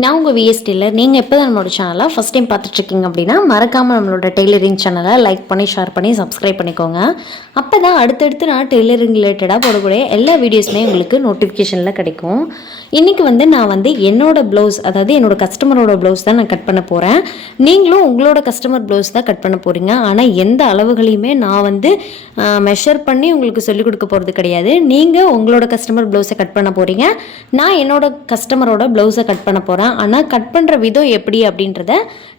நான் உங்கள் vs Taylor. நீங்கள் எப்போ தான் நம்மளோட சேனலை ஃபஸ்ட் டைம் பார்த்துட்ருக்கீங்க அப்படின்னா மறக்காமல் நம்மளோட டெய்லரிங் சேனலை லைக் பண்ணி ஷேர் பண்ணி சப்ஸ்கிரைப் பண்ணிக்கோங்க. அப்போ தான் அடுத்தடுத்து நான் டெய்லரிங் ரிலேட்டடாக போடக்கூடிய எல்லா வீடியோஸுமே உங்களுக்கு நோட்டிஃபிகேஷனில் கிடைக்கும். இன்றைக்கி நான் என்னோடய ப்ளவுஸ், அதாவது என்னோடய கஸ்டமரோட ப்ளவுஸ் தான் நான் கட் பண்ண போகிறேன். நீங்களும் உங்களோட கஸ்டமர் ப்ளவுஸ் தான் கட் பண்ண போகிறீங்க. ஆனால் எந்த அளவுகளையுமே நான் மெஷர் பண்ணி உங்களுக்கு சொல்லிக் கொடுக்க போகிறது கிடையாது. நீங்கள் உங்களோட கஸ்டமர் ப்ளவுஸை கட் பண்ண போகிறீங்க, நான் என்னோட கஸ்டமரோட ப்ளவுஸை கட் பண்ண போகிறேன். ஆனால் கட் பண்ணுற விதம் எப்படி அப்படின்றத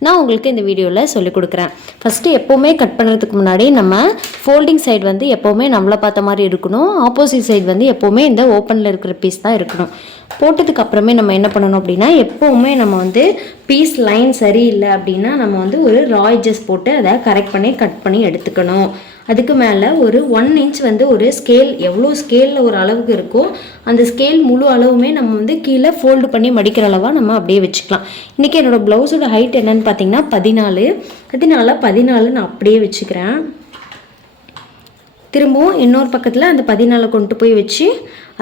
நான் உங்களுக்கு இந்த வீடியோவில் சொல்லிக் கொடுக்குறேன். ஃபஸ்ட்டு எப்போவுமே கட் பண்ணுறதுக்கு முன்னாடி நம்ம ஃபோல்டிங் சைடு எப்போவுமே நம்மளை பார்த்த மாதிரி இருக்கணும். ஆப்போசிட் சைடு எப்போவுமே இந்த ஓப்பனில் இருக்கிற பீஸ் தான் இருக்கணும். போட்டதுக்கு அப்புறமே நம்ம என்ன பண்ணணும் அப்படின்னா, எப்போவுமே நம்ம பீஸ் லைன் சரியில்லை அப்படின்னா நம்ம ஒரு ராய்ஜஸ் போட்டு அதை கரெக்ட் பண்ணி கட் பண்ணி எடுத்துக்கணும். அதுக்கு மேலே ஒரு 1 இன்ச் ஒரு ஸ்கேல், எவ்வளோ ஸ்கேலில் ஒரு அளவுக்கு இருக்கோ அந்த ஸ்கேல் முழு அளவுமே நம்ம கீழே ஃபோல்டு பண்ணி மடிக்கிற அளவாக நம்ம அப்படியே வச்சுக்கலாம். இன்றைக்கி என்னோடய ப்ளவுஸோட ஹைட் என்னென்னு பார்த்தீங்கன்னா 14 நான் அப்படியே வச்சுக்கிறேன். திரும்பவும் இன்னொரு பக்கத்தில் அந்த 14 கொண்டு போய் வச்சு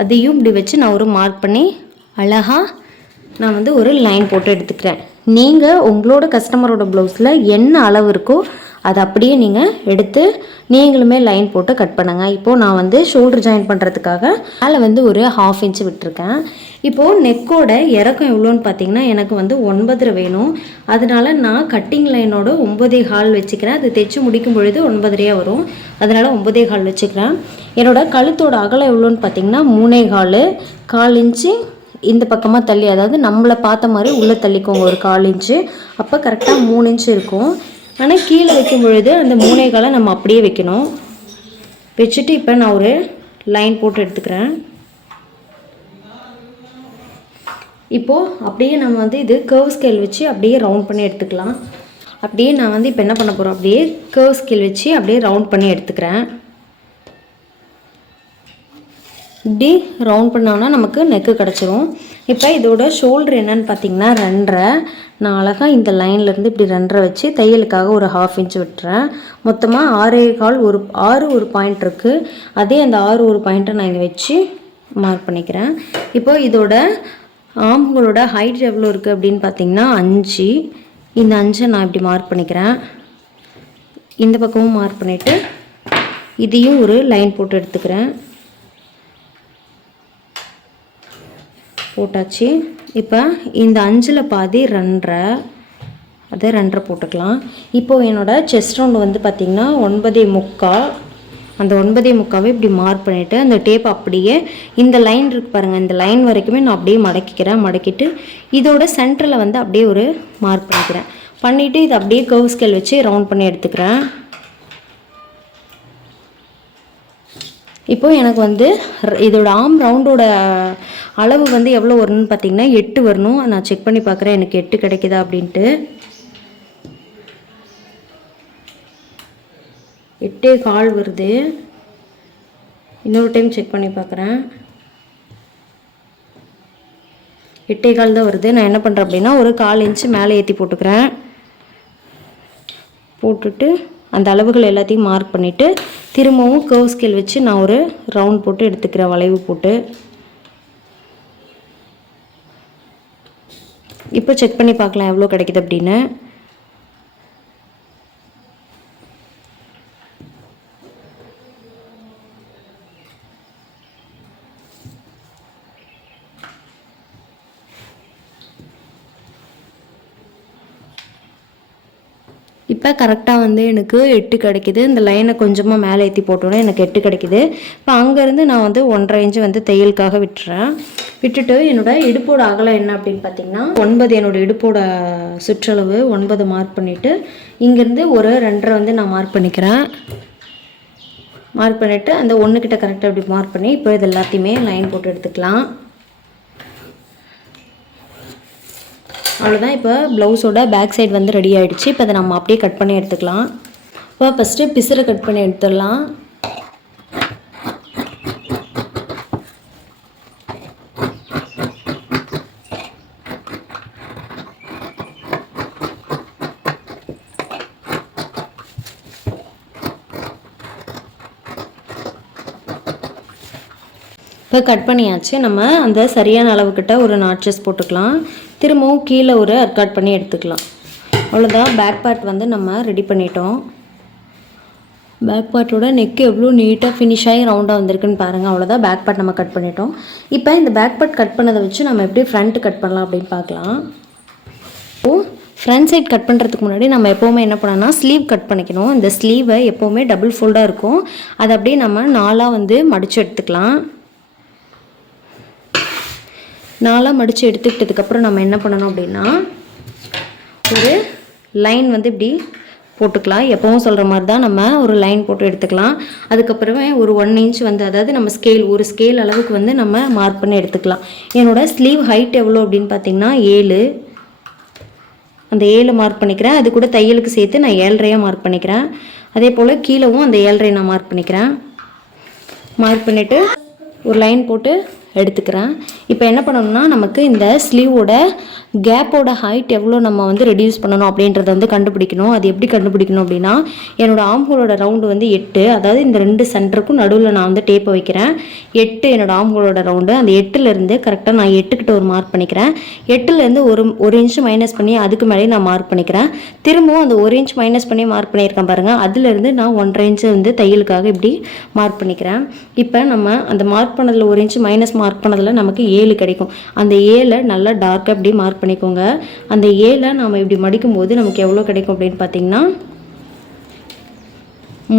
அதையும் இப்படி வச்சு நான் ஒரு மார்க் பண்ணி அழகாக நான் ஒரு லைன் போட்டு எடுத்துக்கிறேன். நீங்கள் உங்களோட கஸ்டமரோட ப்ளவுஸில் என்ன அளவு இருக்கோ அதை அப்படியே நீங்கள் எடுத்து நீங்களுமே லைன் போட்டு கட் பண்ணுங்கள். இப்போது நான் ஷோல்டர் ஜாயின் பண்ணுறதுக்காக மேலே ஒரு 1/2 இன்ச் விட்டுருக்கேன். இப்போது நெக்கோட இறக்கம் எவ்வளோன்னு பார்த்தீங்கன்னா எனக்கு 9.5 வேணும். அதனால் நான் கட்டிங் லைனோட 9.25 வச்சுக்கிறேன். அது தைச்சு முடிக்கும் பொழுது 9.5 வரும். அதனால் 9.25 வச்சுக்கிறேன். என்னோடய கழுத்தோட அகலம் எவ்வளோன்னு பார்த்தீங்கன்னா 3.25, 1/4 இன்ச்சு இந்த பக்கமாக தள்ளி, அதாவது நம்மளை பார்த்த மாதிரி உள்ளே தள்ளிக்கோங்க ஒரு 1/4 இன்ச்சு. அப்போ கரெக்டாக 3 இன்ச்சு இருக்கும். ஆனால் கீழே வைக்கும் பொழுது அந்த 3.25 நம்ம அப்படியே வைக்கணும். வச்சுட்டு இப்போ நான் ஒரு லைன் போட்டு எடுத்துக்கிறேன். இப்போது அப்படியே நம்ம இது கர்வ் ஸ்கேல் வச்சு அப்படியே ரவுண்ட் பண்ணி எடுத்துக்கலாம். அப்படியே நான் இப்போ என்ன பண்ண போகிறோம், அப்படியே கர்வ் ஸ்கேல் வச்சு அப்படியே ரவுண்ட் பண்ணி எடுத்துக்கிறேன். இப்படி ரவுண்ட் பண்ணோன்னா நமக்கு நெக்கு கிடச்சிரும். இப்போ இதோட ஷோல்டர் என்னன்னு பார்த்தீங்கன்னா 2.5. நான் அழகாக இந்த லைன்லேருந்து இப்படி 2.5 வச்சு தையலுக்காக ஒரு 1/2 இன்ச் விட்டுறேன். மொத்தமாக 6.25 6 பாயிண்ட் இருக்குது. அதே அந்த 6 பாயிண்ட்டை நான் இங்கே வச்சு மார்க் பண்ணிக்கிறேன். இப்போ இதோட ஆம்களோட ஹைட் எவ்வளோ இருக்குது அப்படின்னு பார்த்தீங்கன்னா 5. இந்த 5 நான் இப்படி மார்க் பண்ணிக்கிறேன். இந்த பக்கமும் மார்க் பண்ணிவிட்டு இதையும் ஒரு லைன் போட்டு எடுத்துக்கிறேன். போட்டாச்சு. இப்போ இந்த 5ல் பாதி 2.5, அதை 2.5 போட்டுக்கலாம். இப்போது என்னோடய செஸ்ட் ரவுண்டு பார்த்திங்கன்னா 9.25. அந்த 9.25 இப்படி மார்க் பண்ணிவிட்டு அந்த டேப் அப்படியே இந்த லைன் இருக்குது பாருங்கள், இந்த லைன் வரைக்குமே நான் அப்படியே மடக்கிக்கிறேன். மடக்கிட்டு இதோட சென்டரில் அப்படியே ஒரு மார்க் பண்ணிக்கிறேன். பண்ணிவிட்டு இதை அப்படியே கர்வ் ஸ்கேல் வச்சு ரவுண்ட் பண்ணி எடுத்துக்கிறேன். இப்போது எனக்கு இதோட ஆம் ரவுண்டோட அளவு எவ்வளோ வரணும்னு பார்த்தீங்கன்னா 8 வரணும். நான் செக் பண்ணி பார்க்குறேன் எனக்கு 8 கிடைக்குதா அப்படின்ட்டு. 8.25 வருது. இன்னொரு டைம் செக் பண்ணி பார்க்குறேன். 8.25 தான் வருது. நான் என்ன பண்ணுறேன் அப்படின்னா ஒரு 1/4 இன்ச்சு மேலே ஏற்றி போட்டுக்கிறேன். போட்டுட்டு அந்த அளவுகள் எல்லாத்தையும் மார்க் பண்ணிவிட்டு திரும்பவும் கர்வ் ஸ்கேல் வச்சு நான் ஒரு ரவுண்ட் போட்டு எடுத்துக்கிறேன், வளைவு போட்டு. இப்போ செக் பண்ணி பார்க்கலாம் எவ்வளோ கிடைக்குது அப்படின்னு. இப்போ கரெக்டாக எனக்கு 8 கிடைக்குது. இந்த லைனை கொஞ்சமாக மேலே ஏற்றி போட்டோன்னே எனக்கு 8 கிடைக்குது. இப்போ அங்கேருந்து நான் 1.5 இன்ச்சு தையலுக்காக விட்டுறேன். விட்டுட்டு என்னோடய இடுப்போட அகலம் என்ன அப்படின்னு பார்த்தீங்கன்னா 9. என்னோடய இடுப்போட சுற்றளவு 9 மார்க் பண்ணிவிட்டு இங்கேருந்து ஒரு 2.5 நான் மார்க் பண்ணிக்கிறேன். மார்க் பண்ணிவிட்டு அந்த 1 கிட்ட கரெக்டாக இப்படி மார்க் பண்ணி இப்போ இது எல்லாத்தையுமே லைன் போட்டு எடுத்துக்கலாம். அவ்வளோதான். இப்போ ப்ளவுஸோட பேக் சைடு ரெடி ஆகிடுச்சு. இப்போ அதை நம்ம அப்படியே கட் பண்ணி எடுத்துக்கலாம். இப்போ ஃபஸ்ட்டு பிசுரை கட் பண்ணி எடுத்துடலாம். இப்போ கட் பண்ணியாச்சு. நம்ம அந்த சரியான அளவுக்கிட்ட ஒரு நாட்சஸ் போட்டுக்கலாம். திரும்பவும் கீழே ஒரு கட் பண்ணி எடுத்துக்கலாம். அவ்வளோதான், பேக் பார்ட் வந்து நம்ம ரெடி பண்ணிட்டோம். பேக் பார்ட்டோட நெக்கு எவ்வளோ நீட்டாக ஃபினிஷ் ஆகி ரவுண்டாக வந்திருக்குன்னு பாருங்கள். அவ்வளோதான், பேக் பார்ட் நம்ம கட் பண்ணிட்டோம். இப்போ இந்த பேக் பார்ட் கட் பண்ணதை வச்சு நம்ம எப்படி ஃப்ரண்ட்டு கட் பண்ணலாம் அப்படின்னு பார்க்கலாம். இப்போது ஃப்ரண்ட் சைட் கட் பண்ணுறதுக்கு முன்னாடி நம்ம எப்போவுமே என்ன பண்ணோம்னா ஸ்லீவ் கட் பண்ணிக்கணும். இந்த ஸ்லீவை எப்போவுமே டபுள் ஃபோல்டாக இருக்கும், அதை அப்படியே நம்ம நாலாக வந்து மடித்து எடுத்துக்கலாம். நாலாக மடித்து எடுத்துக்கிட்டதுக்கப்புறம் நம்ம என்ன பண்ணணும் அப்படின்னா ஒரு லைன் வந்து இப்படி போட்டுக்கலாம். எப்பவும் சொல்கிற மாதிரி தான் நம்ம ஒரு லைன் போட்டு எடுத்துக்கலாம். அதுக்கப்புறமே ஒரு 1 இன்ச் வந்து, அதாவது நம்ம ஒரு ஸ்கேல் அளவுக்கு வந்து நம்ம மார்க் பண்ணி எடுத்துக்கலாம். என்னோடய ஸ்லீவ் ஹைட் எவ்வளோ அப்படின்னு பார்த்தீங்கன்னா 7, அந்த 7 மார்க் பண்ணிக்கிறேன். அது கூட தையலுக்கு சேர்த்து நான் 7.5 மார்க் பண்ணிக்கிறேன். அதே போல் கீழவும் அந்த 7.5 நான் மார்க் பண்ணிக்கிறேன். மார்க் பண்ணிவிட்டு ஒரு லைன் போட்டு எடுத்துக்கிறேன். இப்போ என்ன பண்ணணும்னா நமக்கு இந்த ஸ்லீவோட கேப்போட ஹைட் எவ்வளோ நம்ம வந்து ரெடியூஸ் பண்ணணும் அப்படின்றத வந்து கண்டுபிடிக்கணும். அது எப்படி கண்டுபிடிக்கணும் அப்படின்னா, என்னோடய ஆம்ஹோலோட ரவுண்டு வந்து 8, அதாவது இந்த 2 சென்டருக்கும் நடுவில் நான் வந்து டேப்பை வைக்கிறேன். 8 என்னோடய ஆம்ஹோலோட ரவுண்டு. அந்த 8லேருந்து கரெக்டாக நான் 8கிட்ட ஒரு மார்க் பண்ணிக்கிறேன். 8லேருந்து ஒரு இன்ச்சு மைனஸ் பண்ணி அதுக்கு மேலே நான் மார்க் பண்ணிக்கிறேன். திரும்பவும் அந்த 1 இன்ச் மைனஸ் பண்ணி மார்க் பண்ணியிருக்கேன் பாருங்கள். அதுலேருந்து நான் 1.5 இன்ச்சு வந்து தையலுக்காக இப்படி மார்க் பண்ணிக்கிறேன். இப்போ நம்ம அந்த மார்க் பண்ணதில் 1 இன்ச்சு மைனஸ் மார்க் பண்ணதில் நமக்கு 7 கிடைக்கும். அந்த 7 நல்லா டார்க்காக இப்படி மார்க் பண்ணிக்கோங்க. அந்த 7 நாம் இப்படி மடிக்கும் போது நமக்கு எவ்வளோ கிடைக்கும் அப்படின்னு பார்த்தீங்கன்னா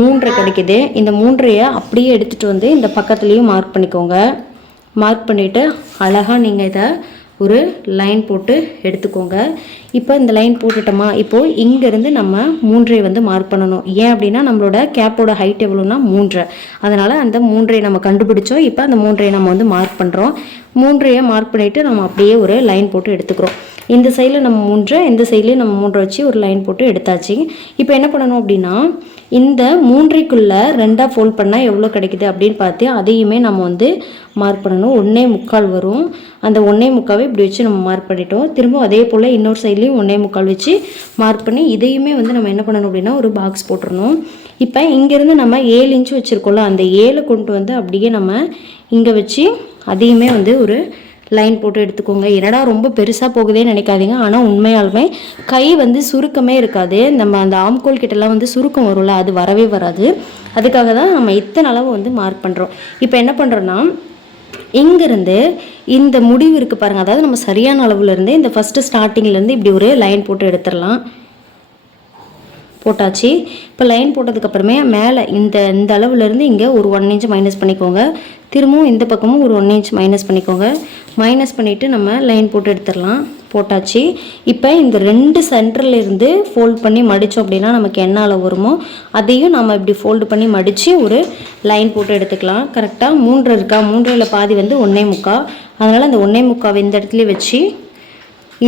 3 கிடைக்குது. இந்த 3 அப்படியே எடுத்துகிட்டு வந்து இந்த பக்கத்துலேயும் மார்க் பண்ணிக்கோங்க. மார்க் பண்ணிவிட்டு அழகாக நீங்கள் இதை ஒரு லைன் போட்டு எடுத்துக்கோங்க. இப்போ இந்த லைன் போட்டுட்டோமா, இப்போது இங்கேருந்து நம்ம 3 வந்து மார்க் பண்ணணும். ஏன் அப்படின்னா நம்மளோட கேப்போட ஹைட் எவ்வளோன்னா 3, அதனால் அந்த 3 நம்ம கண்டுபிடிச்சோம். இப்போ அந்த 3 நம்ம வந்து மார்க் பண்ணுறோம். 3 மார்க் பண்ணிவிட்டு நம்ம அப்படியே ஒரு லைன் போட்டு எடுத்துக்கிறோம். இந்த சைடில் நம்ம 3, இந்த சைட்லேயும் நம்ம 3 வச்சு ஒரு லைன் போட்டு எடுத்தாச்சு. இப்போ என்ன பண்ணணும் அப்படின்னா, இந்த 3க்குள்ளே 2ஆக ஃபோல்ட் பண்ணால் எவ்வளோ கிடைக்குது அப்படின்னு பார்த்து அதையுமே நம்ம வந்து மார்க் பண்ணணும். 1.25 வரும். அந்த 1.25 இப்படி வச்சு நம்ம மார்க் பண்ணிட்டோம். திரும்ப அதே போல் இன்னொரு சைட்லேயும் 1.25 வச்சு மார்க் பண்ணி இதையுமே வந்து நம்ம என்ன பண்ணணும் அப்படின்னா ஒரு பாக்ஸ் போட்டுடணும். இப்போ இங்கேருந்து நம்ம 7 இன்ச்சு வச்சுருக்கோம்ல, அந்த 7 கொண்டு வந்து அப்படியே நம்ம இங்கே வச்சு அதையுமே வந்து ஒரு லைன் போட்டு எடுத்துக்கோங்க. என்னடா ரொம்ப பெருசாக போகுதேன்னு நினைக்காதீங்க. ஆனால் உண்மையாலுமே கை வந்து சுருக்கமே இருக்காது. நம்ம அந்த ஆம்கோல் கிட்டலாம் வந்து சுருக்கம் வரும்ல, அது வரவே வராது. அதுக்காக தான் நம்ம இத்தனை அளவு வந்து மார்க் பண்ணுறோம். இப்போ என்ன பண்ணுறோன்னா, இங்கேருந்து இந்த முடிவு இருக்குது பாருங்கள், அதாவது நம்ம சரியான அளவுலேருந்து இந்த ஃபஸ்ட்டு ஸ்டார்டிங்லேருந்து இப்படி ஒரு லைன் போட்டு எடுத்துடலாம். போட்டாச்சு. இப்போ லைன் போட்டதுக்கப்புறமே மேலே இந்த அளவுலேருந்து இங்கே ஒரு 1 இன்ச் மைனஸ் பண்ணிக்கோங்க. திரும்பவும் இந்த பக்கமும் ஒரு 1 இன்ச் மைனஸ் பண்ணிக்கோங்க. மைனஸ் பண்ணிவிட்டு நம்ம லைன் போட்டு எடுத்துடலாம். போட்டாச்சு. இப்போ இந்த 2 சென்டர்லேருந்து ஃபோல்ட் பண்ணி மடித்தோம் அப்படின்னா நமக்கு என்ன அளவு வருமோ அதையும் நம்ம இப்படி ஃபோல்டு பண்ணி மடித்து ஒரு லைன் போட்டு எடுத்துக்கலாம். கரெக்டாக 3 இருக்கா, 3ல் பாதி வந்து 1.25, அதனால் அந்த 1.25 இந்த இடத்துலையே வச்சு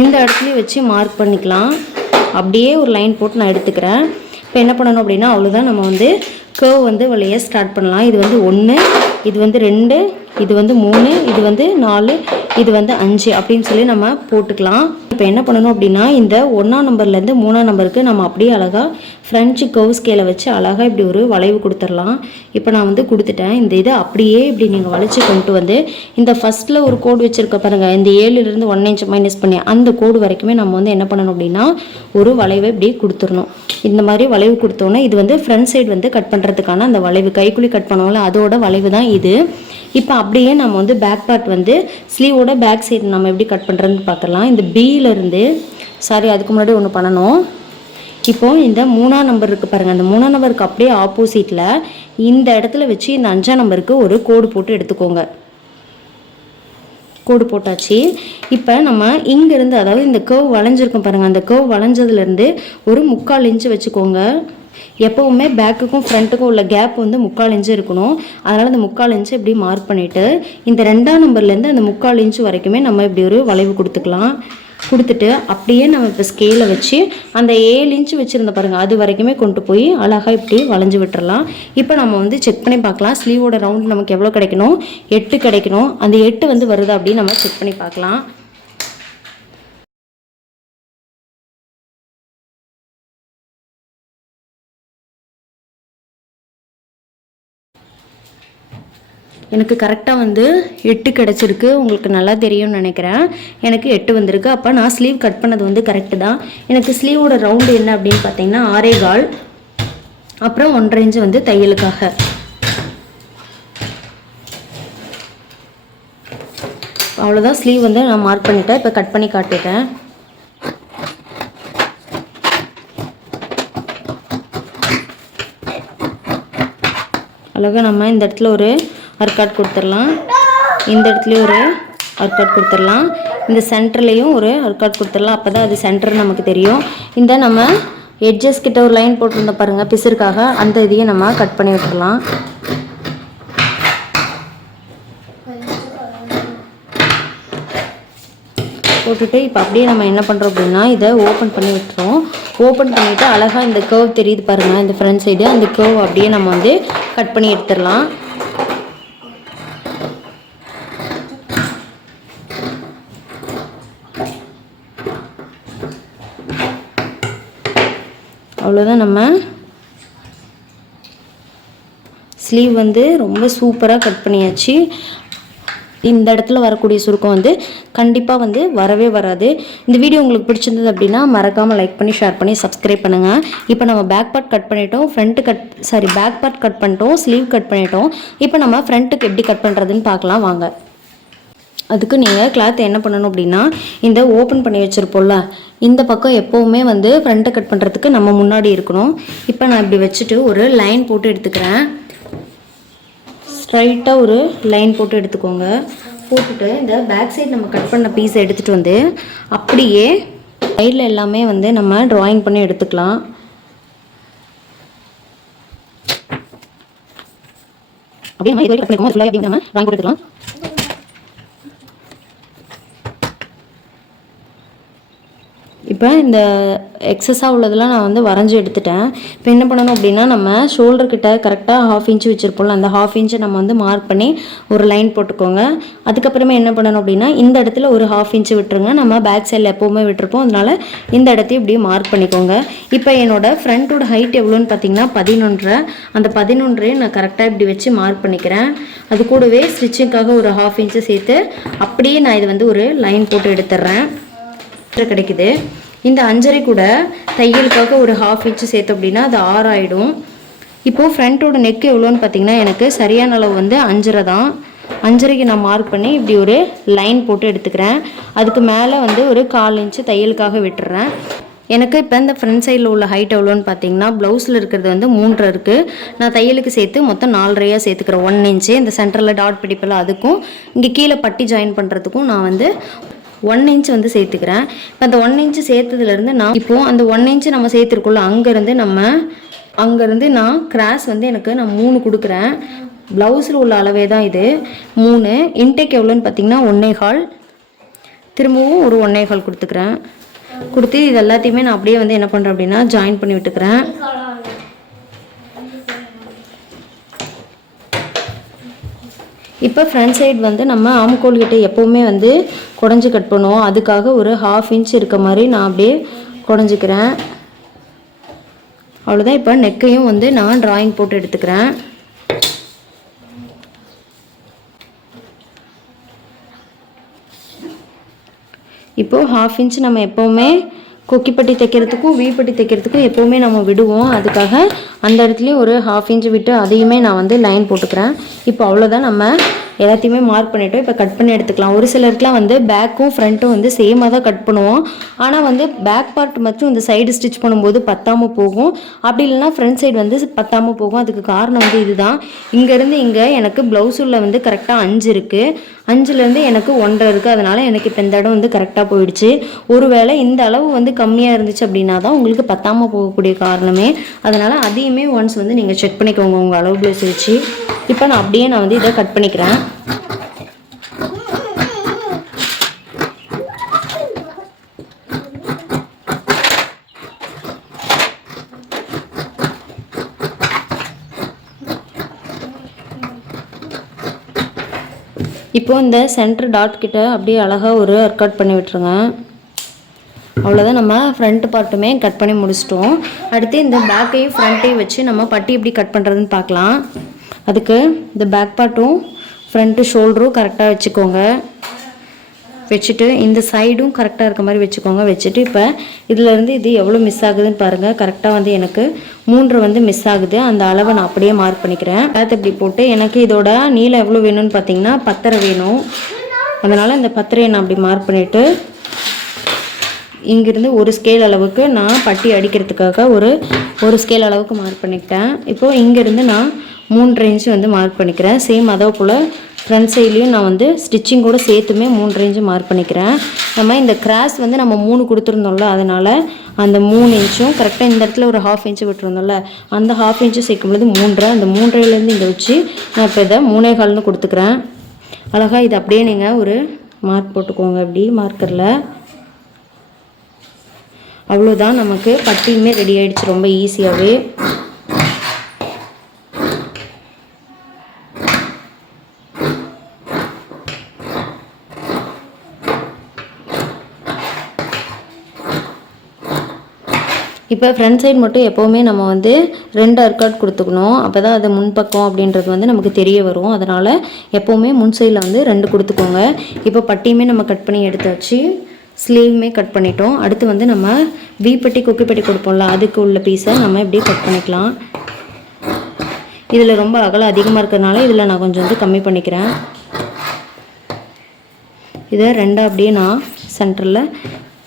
இந்த இடத்துலையும் வச்சு மார்க் பண்ணிக்கலாம். அப்படியே ஒரு லைன் போட்டு நான் எடுத்துக்கிறேன். இப்போ என்ன பண்ணணும் அப்படின்னா, அவ்வளோதான், நம்ம வந்து கர்வ் வந்து வழியாக ஸ்டார்ட் பண்ணலாம். இது வந்து 1, இது வந்து 2, இது வந்து 3, இது வந்து 4, இது வந்து 5 அப்படின்னு சொல்லி நம்ம போட்டுக்கலாம். இப்போ என்ன பண்ணணும் அப்படின்னா, இந்த 1ஆம் நம்பர்லேருந்து 3ஆம் நம்பருக்கு நம்ம அப்படியே அழகாக ஃப்ரெஞ்சு கர்வ் ஸ்கேலை வச்சு அழகாக இப்படி ஒரு வளைவு கொடுத்துடலாம். இப்போ நான் வந்து கொடுத்துட்டேன். இந்த இதை அப்படியே இப்படி நீங்கள் வளைச்சி கொண்டு வந்து இந்த ஃபஸ்ட்டில் ஒரு கோடு வச்சுருக்க பாருங்கள், இந்த 7லேருந்து 1 இன்ச் மைனஸ் பண்ணி அந்த கோடு வரைக்குமே நம்ம வந்து என்ன பண்ணணும் அப்படின்னா ஒரு வளைவை இப்படி கொடுத்துடணும். இந்த மாதிரி வளைவு கொடுத்தோன்னே இது வந்து ஃப்ரண்ட் சைடு வந்து கட் பண்ணுறதுக்கான அந்த வளைவு, கைக்குழி கட் பண்ணுவோம்ல அதோட வளைவு தான் இது. இப்போ அப்படியே நம்ம வந்து பேக் பார்ட் வந்து ஸ்லீவோட பேக் சைடு நம்ம எப்படி கட் பண்ணுறதுன்னு பார்க்கலாம். இந்த பியிலேருந்து அதுக்கு முன்னாடி ஒன்று பண்ணணும். இப்போது இந்த 3ஆம் நம்பர் இருக்குது பாருங்கள், அந்த 3ஆம் நம்பருக்கு அப்படியே ஆப்போசிட்டில் இந்த இடத்துல வச்சு இந்த 5ஆம் நம்பருக்கு ஒரு கோடு போட்டு எடுத்துக்கோங்க. கோடு போட்டாச்சு. இப்போ நம்ம இங்கேருந்து, அதாவது இந்த கர்வ் வளைஞ்சிருக்கும் பாருங்கள், அந்த கர்வ் வளைஞ்சதுலேருந்து ஒரு 3/4 இன்ச்சு வச்சுக்கோங்க. எப்போவுமே பேக்குக்கும் ஃப்ரண்ட்டுக்கும் உள்ள கேப் வந்து 3/4 இன்ச்சு இருக்கணும். அதனால் அந்த 3/4 இன்ச்சு இப்படி மார்க் பண்ணிவிட்டு இந்த 2ஆம் நம்பர்லேருந்து அந்த 3/4 இன்ச்சு வரைக்குமே நம்ம இப்படி ஒரு வளைவு கொடுத்துக்கலாம். கொடுத்துட்டு அப்படியே நம்ம இப்போ ஸ்கேலை வச்சு அந்த 7 இன்ச்சு வச்சுருந்த பாருங்கள் அது வரைக்குமே கொண்டு போய் அழகாக இப்படி வளைஞ்சு விட்டுறலாம். இப்போ நம்ம வந்து செக் பண்ணி பார்க்கலாம். ஸ்லீவோட ரவுண்ட் நமக்கு எவ்வளோ கிடைக்கணும், 8 கிடைக்கணும். அந்த 8 வந்து வருது அப்படின்னு நம்ம செக் பண்ணி பார்க்கலாம். எனக்கு கரெக்டாக வந்து 8 கிடச்சிருக்கு. உங்களுக்கு நல்லா தெரியும்னு நினைக்கிறேன். எனக்கு 8 வந்திருக்கு. அப்போ நான் ஸ்லீவ் கட் பண்ணது வந்து கரெக்டு தான். எனக்கு ஸ்லீவோட ரவுண்டு என்ன அப்படின்னு பார்த்தீங்கன்னா 6.25, அப்புறம் 1.5 இன்ச்சு வந்து தையலுக்காக. அவ்வளோதான், ஸ்லீவ் வந்து நான் மார்க் பண்ணிட்டேன். இப்போ கட் பண்ணி காட்டிட்டேன். அழகாக நம்ம இந்த இடத்துல ஒரு அர்க்காட் கொடுத்துடலாம், இந்த இடத்துலையும் ஒரு அர்க்காட் கொடுத்துடலாம், இந்த சென்டர்லேயும் ஒரு அர்க்காட் கொடுத்துடலாம். அப்போ தான் அது சென்டர் நமக்கு தெரியும். இந்த நம்ம எட்ஜஸ் கிட்ட ஒரு லைன் போட்டிருந்த பாருங்கள் பிசுருக்காக, அந்த இதையும் நம்ம கட் பண்ணி விட்டுடலாம். போட்டுட்டு இப்போ அப்படியே நம்ம என்ன பண்ணுறோம் அப்படின்னா இதை ஓப்பன் பண்ணி விட்டுறோம். ஓப்பன் பண்ணிவிட்டு அழகாக இந்த கர்வ் தெரியுது பாருங்கள், இந்த ஃப்ரண்ட் சைடு, அந்த கர்வ் அப்படியே நம்ம வந்து கட் பண்ணி எடுத்துடலாம். அவ்வளோதான், நம்ம ஸ்லீவ் வந்து ரொம்ப சூப்பராக கட் பண்ணியாச்சு. இந்த இடத்துல வரக்கூடிய சுருக்கம் வந்து கண்டிப்பாக வந்து வரவே வராது. இந்த வீடியோ உங்களுக்கு பிடிச்சிருந்தது அப்படின்னா மறக்காமல் லைக் பண்ணி ஷேர் பண்ணி சப்ஸ்கிரைப் பண்ணுங்கள். இப்போ நம்ம பேக் பார்ட் கட் பண்ணிட்டோம், பேக் பார்ட் கட் பண்ணிட்டோம், ஸ்லீவ் கட் பண்ணிட்டோம். இப்போ நம்ம ஃப்ரண்ட்டுக்கு எப்படி கட் பண்ணுறதுன்னு பார்க்கலாம் வாங்க. அதுக்கு நீங்கள் கிளாத் என்ன பண்ணணும் அப்படின்னா இந்த ஓப்பன் பண்ணி வச்சுருப்போம்ல, இந்த பக்கம் எப்போவுமே வந்து ஃப்ரண்ட்டை கட் பண்ணுறதுக்கு நம்ம முன்னாடி இருக்கணும். இப்போ நான் இப்படி வச்சுட்டு ஒரு லைன் போட்டு எடுத்துக்கிறேன். ஸ்ட்ரைட்டாக ஒரு லைன் போட்டு எடுத்துக்கோங்க. போட்டுட்டு இந்த பேக் சைடு நம்ம கட் பண்ண பீஸை எடுத்துகிட்டு வந்து அப்படியே சைடில் எல்லாமே வந்து நம்ம ட்ராயிங் பண்ணி எடுத்துக்கலாம். அப்படியே நம்ம கட் பண்ணிக்கோங்க. ஃபுல்லாக அப்படியே நம்ம ட்ராயிங் போட்டு எடுத்துக்கலாம். இப்போ இந்த எக்ஸஸாக உள்ளதெல்லாம் நான் வந்து வரைஞ்சி எடுத்துட்டேன். இப்போ என்ன பண்ணணும் அப்படின்னா நம்ம ஷோல்டர்கிட்ட கரெக்டாக 1/2 இன்ச்சு வச்சுருப்போம்ல, அந்த 1/2 இன்ச்சை நம்ம வந்து மார்க் பண்ணி ஒரு லைன் போட்டுக்கோங்க. அதுக்கப்புறமே என்ன பண்ணணும் அப்படின்னா இந்த இடத்துல ஒரு 1/2 இன்ச்சு விட்டுருங்க. நம்ம பேக் சைடில் எப்போவுமே விட்டுருப்போம், அதனால் இந்த இடத்தையும் இப்படி மார்க் பண்ணிக்கோங்க. இப்போ என்னோடய ஃப்ரண்ட்டோட ஹைட் எவ்வளோன்னு பார்த்தீங்கன்னா 11.5. அந்த 11 நான் கரெக்டாக இப்படி வச்சு மார்க் பண்ணிக்கிறேன். அது கூடவே ஸ்டிச்சிங்காக ஒரு 1/2 இன்ச்சு சேர்த்து அப்படியே நான் இது வந்து ஒரு லைன் போட்டு எடுத்துடுறேன். கிடைக்குது. இந்த 5.5 கூட தையலுக்காக ஒரு 1/2 இன்ச்சு சேர்த்து அப்படின்னா அது 6 ஆகிடும். இப்போது ஃப்ரண்ட்டோட நெக்கு எவ்வளோன்னு பார்த்தீங்கன்னா எனக்கு சரியான அளவு வந்து 5.5 தான். 5.5க்கு நான் மார்க் பண்ணி இப்படி ஒரு லைன் போட்டு எடுத்துக்கிறேன். அதுக்கு மேலே வந்து ஒரு 1/4 இன்ச்சு தையலுக்காக விட்டுறேன். எனக்கு இப்போ இந்த ஃப்ரண்ட் சைடில் உள்ள ஹைட் எவ்வளோன்னு பார்த்தீங்கன்னா ப்ளவுஸில் இருக்கிறது வந்து 3 இருக்குது. நான் தையலுக்கு சேர்த்து மொத்தம் 4.5 சேர்த்துக்கிறேன். 1 இன்ச்சு இந்த சென்டரில் டாட் பிடிப்பில் அதுக்கும் இங்கே கீழே பட்டி ஜாயின் பண்ணுறதுக்கும் நான் வந்து 1 இன்ச் வந்து சேர்த்துக்கிறேன். இப்போ அந்த 1 இன்ச்சு சேர்த்ததுலேருந்து நான் இப்போது அந்த 1 இன்ச்சு நம்ம சேர்த்துருக்கோம்ல, அங்கேருந்து நான் கிராஸ் வந்து நான் 3 கொடுக்குறேன். ப்ளவுஸில் உள்ள அளவே தான் இது 3. இன்டேக் எவ்வளோன்னு பார்த்தீங்கன்னா 1.25. திரும்பவும் ஒரு 1.25 கொடுத்துக்கிறேன். கொடுத்து இது எல்லாத்தையுமே நான் அப்படியே வந்து என்ன பண்ணுறேன் அப்படின்னா ஜாயின் பண்ணி விட்டுக்கிறேன். இப்போ ஃப்ரண்ட் சைடு வந்து நம்ம ஆம்கோல் கிட்ட எப்போவுமே வந்து குடஞ்சி கட் பண்ணுவோம். அதுக்காக ஒரு 1/2 இன்ச் இருக்க மாதிரி நான் அப்படியே குடஞ்சிக்கிறேன். அவ்வளோதான். இப்போ நெக்கையும் வந்து நான் ட்ராயிங் போட்டு எடுத்துக்கிறேன். இப்போது 1/2 இன்ச் நம்ம எப்போவுமே கொக்கிப்பட்டி தைக்கிறதுக்கும் வீப்பட்டி தைக்கிறதுக்கும் எப்போவுமே நம்ம விடுவோம். அதுக்காக அந்த இடத்துலையும் ஒரு 1/2 இன்ச் விட்டு அதையுமே நான் வந்து லைன் போட்டுக்கிறேன். இப்போ அவ்வளோதான், நம்ம எல்லாத்தையுமே மார்க் பண்ணிவிட்டோம். இப்போ கட் பண்ணி எடுத்துக்கலாம். ஒரு சிலருக்குலாம் வந்து பேக்கும் ஃப்ரண்ட்டும் வந்து சேமாக தான் கட் பண்ணுவோம். ஆனால் வந்து பேக் பார்ட் மட்டும் இந்த சைடு ஸ்டிச் பண்ணும்போது பத்தாமல் போகும். அப்படி இல்லைனா ஃப்ரண்ட் சைடு வந்து பத்தாமல் போகும். அதுக்கு காரணம் வந்து இதுதான். இங்கேருந்து இங்கே எனக்கு ப்ளவுஸ் உள்ள வந்து கரெக்டாக 5 இருக்குது. 5லேருந்து எனக்கு 1.5 இருக்குது. அதனால் எனக்கு இப்போ இந்த இடம் வந்து கரெக்டாக போயிடுச்சு. ஒருவேளை இந்த அளவு வந்து கம்மியாக இருந்துச்சு அப்படின்னா தான் உங்களுக்கு பத்தாமல் போகக்கூடிய காரணமே. அதனால் அதையுமே ஒன்ஸ் வந்து நீங்கள் செக் பண்ணிக்கோங்க உங்கள் அளவு ப்ளவுஸ் வச்சு. இப்போ நான் அப்படியே வந்து இதை கட் பண்ணிக்கிறேன். இப்போ இந்த சென்டர் டாட் கிட்ட அப்படியே அழகாக ஒரு கட் பண்ணி விட்டுருங்க. அவ்வளோதான், நம்ம ஃப்ரண்ட் பார்ட்டுமே கட் பண்ணி முடிச்சிட்டோம். அடுத்து இந்த பேக்கையும் ஃப்ரண்ட்டையும் வச்சு நம்ம பட்டி எப்படி கட் பண்ணுறதுன்னு பார்க்கலாம். அதுக்கு இந்த பேக் பார்ட்டும் ஃப்ரண்ட்டு ஷோல்டரும் கரெக்டாக வச்சுக்கோங்க. வச்சுட்டு இந்த சைடும் கரெக்டாக இருக்க மாதிரி வச்சுக்கோங்க. வச்சுட்டு இப்போ இதிலேருந்து இது எவ்வளோ மிஸ் ஆகுதுன்னு பாருங்கள். கரெக்டாக வந்து எனக்கு 3 வந்து மிஸ் ஆகுது. அந்த அளவை நான் அப்படியே மார்க் பண்ணிக்கிறேன். அதை இப்படி போட்டு எனக்கு இதோட நீளம் எவ்வளோ வேணும்னு பார்த்தீங்கன்னா 10 வேணும். அதனால் இந்த 10 நான் அப்படி மார்க் பண்ணிவிட்டு இங்கேருந்து ஒரு ஸ்கேல் அளவுக்கு நான் பட்டி அடிக்கிறதுக்காக ஒரு ஸ்கேல் அளவுக்கு மார்க் பண்ணிக்கிட்டேன். இப்போது இங்கேருந்து நான் 3 இன்ச்சு வந்து மார்க் பண்ணிக்கிறேன். சேம் அதே போல் ஃப்ரண்ட் சைட்லேயும் நான் வந்து ஸ்டிச்சிங்கோடு சேர்த்துமே 3 இன்ச்சு மார்க் பண்ணிக்கிறேன். நம்ம இந்த கிராஸ் வந்து நம்ம 3 கொடுத்துருந்தோம்ல, அதனால் அந்த 3 இன்ச்சும் கரெக்டாக இந்த இடத்துல ஒரு 1/2 இன்ச்சு விட்டுருந்தோம்ல, அந்த 1/2 இன்ச்சு சேர்க்கும்போது 3, அந்த 3லேருந்து இங்கே வச்சு நான் இப்போ இதை 3.25 கொடுத்துக்கிறேன். அழகாக இது அப்படியே நீங்கள் ஒரு மார்க் போட்டுக்கோங்க. அப்படி மார்க்கரில் அவ்வளோதான். நமக்கு பட்டியுமே ரெடி ஆகிடுச்சு ரொம்ப ஈஸியாகவே. இப்போ ஃப்ரண்ட் சைடு மட்டும் எப்போவுமே நம்ம வந்து 2 அர்க்காட் கொடுத்துக்கணும். அப்போ தான் அது முன்பக்கம் அப்படின்றது வந்து நமக்கு தெரிய வரும். அதனால் எப்போவுமே முன் சைடில் வந்து 2 கொடுத்துக்கோங்க. இப்போ பட்டியுமே நம்ம கட் பண்ணி எடுத்தாச்சு. ஸ்லீவுமே கட் பண்ணிட்டோம். அடுத்து வந்து நம்ம வீப்பட்டி கொக்கிப்பட்டி கொடுப்போம்ல, அதுக்கு உள்ள பீஸை நம்ம இப்படி கட் பண்ணிக்கலாம். இதில் ரொம்ப அகலம் அதிகமாக இருக்கிறதுனால இதில் நான் கொஞ்சம் வந்து கம்மி பண்ணிக்கிறேன். இதை 2 அப்படியே நான் சென்டரில்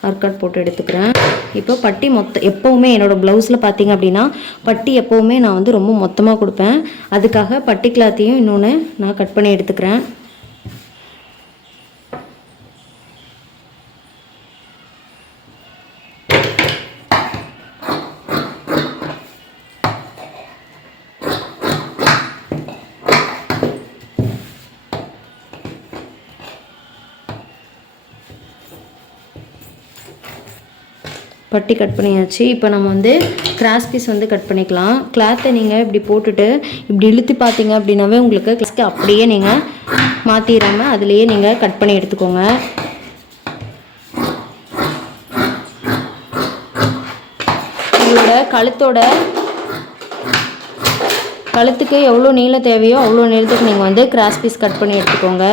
அர்க்காட் போட்டு எடுத்துக்கிறேன். இப்போ பட்டி எப்போவுமே என்னோடய ப்ளவுஸில் பார்த்தீங்க அப்படின்னா பட்டி எப்போவுமே நான் வந்து ரொம்ப மொத்தமாக கொடுப்பேன். அதுக்காக பட்டி கிளாத்தையும் இன்னொன்று நான் கட் பண்ணி எடுத்துக்கிறேன். பட்டி கட் பண்ணியாச்சு. இப்போ நம்ம வந்து கிராஸ் பீஸ் வந்து கட் பண்ணிக்கலாம். கிளாத்தை நீங்கள் இப்படி போட்டுட்டு இப்படி இழுத்து பார்த்தீங்க அப்படின்னாவே உங்களுக்கு கிளாஸ்க்கு அப்படியே நீங்கள் மாற்றிடாமல் அதுலேயே நீங்கள் கட் பண்ணி எடுத்துக்கோங்க. உங்களோட கழுத்துக்கு எவ்வளோ நீளம் தேவையோ அவ்வளோ நீளத்துக்கு நீங்கள் வந்து கிராஸ் பீஸ் கட் பண்ணி எடுத்துக்கோங்க.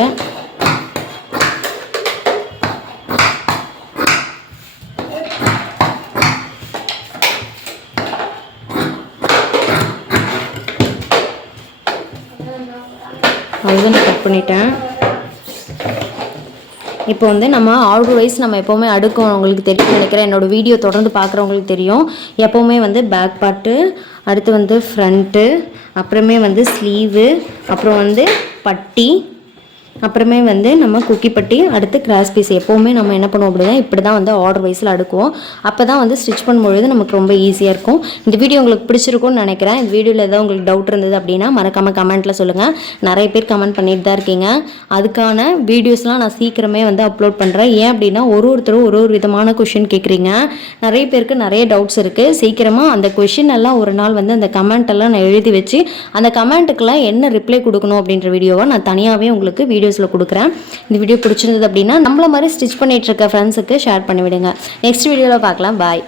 அதுதான் நான் கட் பண்ணிட்டேன். இப்போ வந்து நம்ம ஆர்டர் வைஸ் நம்ம எப்போவுமே அடுக்கும். உங்களுக்கு தெரியும் நினைக்கிறேன், என்னோடய வீடியோ தொடர்ந்து பார்க்குறவங்களுக்கு தெரியும். எப்போவுமே வந்து பேக் பார்ட்டு, அடுத்து வந்து ஃப்ரண்ட்டு, அப்புறமே வந்து ஸ்லீவு, அப்புறம் வந்து பட்டி, அப்புறமே வந்து நம்ம குக்கி பட்டி, அடுத்து கிராஸ் பீஸ் எப்போவுமே நம்ம என்ன பண்ணுவோம் அப்படின்னா இப்படி தான் வந்து ஆர்டர் வைஸில் அடுக்குவோம். அப்போ தான் வந்து ஸ்டிச் பண்ணும்பொழுது நமக்கு ரொம்ப ஈஸியாக இருக்கும். இந்த வீடியோ உங்களுக்கு பிடிச்சிருக்கும்னு நினைக்கிறேன். இந்த வீடியோவில் ஏதாவது உங்களுக்கு டவுட் இருந்தது அப்படின்னா மறக்காமல் கமெண்ட்டில் சொல்லுங்கள். நிறைய பேர் கமெண்ட் பண்ணிட்டு தான் இருக்கீங்க. அதுக்கான வீடியோஸ்லாம் நான் சீக்கிரமே வந்து அப்லோட் பண்ணுறேன். ஏன் அப்படின்னா ஒருத்தரும் ஒரு விதமான கொஷின் கேட்குறீங்க. நிறைய பேருக்கு நிறைய டவுட்ஸ் இருக்குது. சீக்கிரமாக அந்த கொஷின் எல்லாம் ஒரு நாள் வந்து அந்த கமெண்ட் எல்லாம் நான் எழுதி வச்சு அந்த கமெண்ட்டுக்கெல்லாம் என்ன ரிப்ளை கொடுக்கணும் அப்படின்ற வீடியோவை நான் தனியாகவே உங்களுக்கு வீடியோஸில் கொடுக்குறேன். இந்த வீடியோ பிடிச்சிருந்தது அப்படின்னா நம்மள மாதிரி ஸ்டிச் பண்ணிட்டு இருக்க ஃப்ரெண்ட்ஸுக்கு ஷேர் பண்ணிவிடுங்க. நெக்ஸ்ட் வீடியோவில் பார்க்கலாம். பாய்.